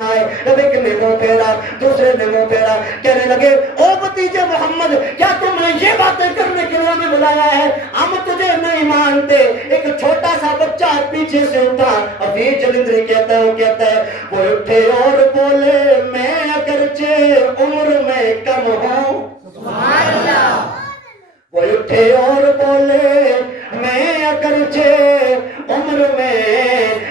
ایک نے منہ پھیرا، دوسرے نے منہ پھیرا، کہنے لگے او بھتیجے محمد، کیا تم نے یہ باتیں کرنے کے لیے ہمیں بلایا ہے؟ ہم تجھے نہیں مانتے۔ ایک چھوٹا سا بچہ پیچھے سے اٹھا، ابھی جلندری کہتا ہے وہ اٹھے اور بولے میں اگرچہ عمر میں کم ہوں، سبحان اللہ، وہ اٹھے اور بولے میں اگرچہ عمر میں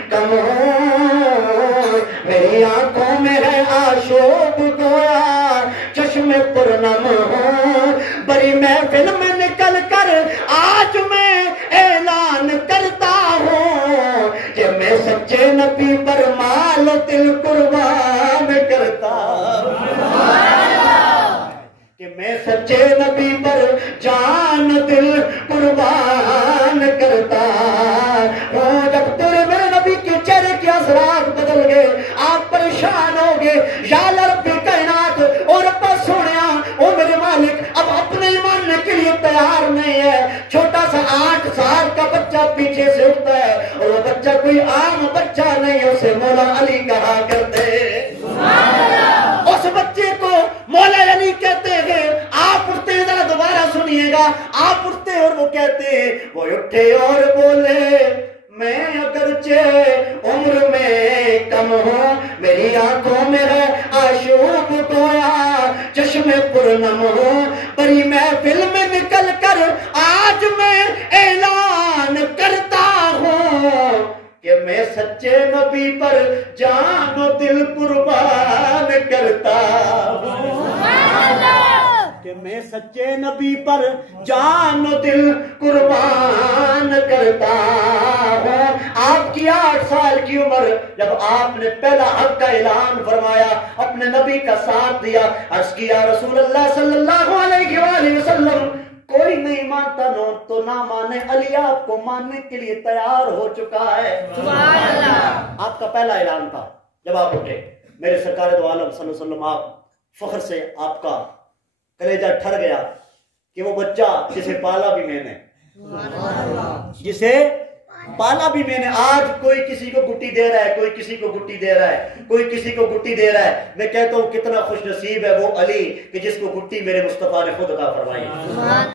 کم ہوں، میری آنکھوں میں ہے آشوب گویا چشم پرنم ہوں، بڑی محفل میں نکل کر آج میں اعلان کرتا ہوں کہ میں سچے نبی پر مال و دل قربان کرتا ہوں، کہ میں سچے نبی پر جان دل قربان کرتا ہوں۔ جب تیرے میرے نبی کے چہرے کے اثرات بدل گئے، آپ پریشان ہو گئے، یا اللہ رب کائنات اور رب سونیا، او میرے مالک اب اپنے ایمان کے لیے تیار نہیں ہے۔ چھوٹا سا 8 سال کا بچہ پیچھے سے اٹھتا ہے، اور وہ بچہ کوئی عام بچہ نہیں، اسے مولا علی کہا کرتے ہیں، اس بچے کو مولا علی کہتے ہیں۔ آپ اٹھتے ہیں، ذرا دوبارہ سنیے گا، آپ اٹھتے ہیں اور وہ کہتے ہیں، وہ اٹھے اور بولے میں اگرچہ عمر میں کم ہوں، میری آنکھوں میں ہے آشوب گویا چشم پرنم ہوں، بڑی محفل میں نکل کر آج میں اعلان کرتا ہوں کہ میں سچے نبی پر جان و دل قربان کرتا ہوں، کہ میں سچے نبی پر جان و دل قربان کرتا ہوں۔ آپ کی 8 سال کی عمر، جب آپ نے پہلا حق کا اعلان فرمایا، اپنے نبی کا ساتھ دیا، عرض کیا رسول اللہ صلی اللہ علیہ وآلہ وسلم کوئی نہیں مانتا تو نہ مانے، علی آپ کو ماننے کے لیے تیار ہو چکا ہے، سبحان اللہ۔ آپ کا پہلا اعلان تھا جب آپ اٹھے، میرے سرکار دو عالم صلی اللہ علیہ وسلم، آپ فخر سے آپ کا کلیجہ ٹھر گیا کہ وہ بچہ جسے پالا بھی میں نے، جسے پالا بھی میں نے، آج کوئی کسی کو گٹی دے رہا ہے، کوئی کسی کو گٹی دے رہا ہے، کوئی کسی کو گٹی دے رہا ہے، میں کہتا ہوں کتنا خوش نصیب ہے وہ علی کہ جس کو گٹی میرے مصطفیٰ نے خود عطا فرمائی۔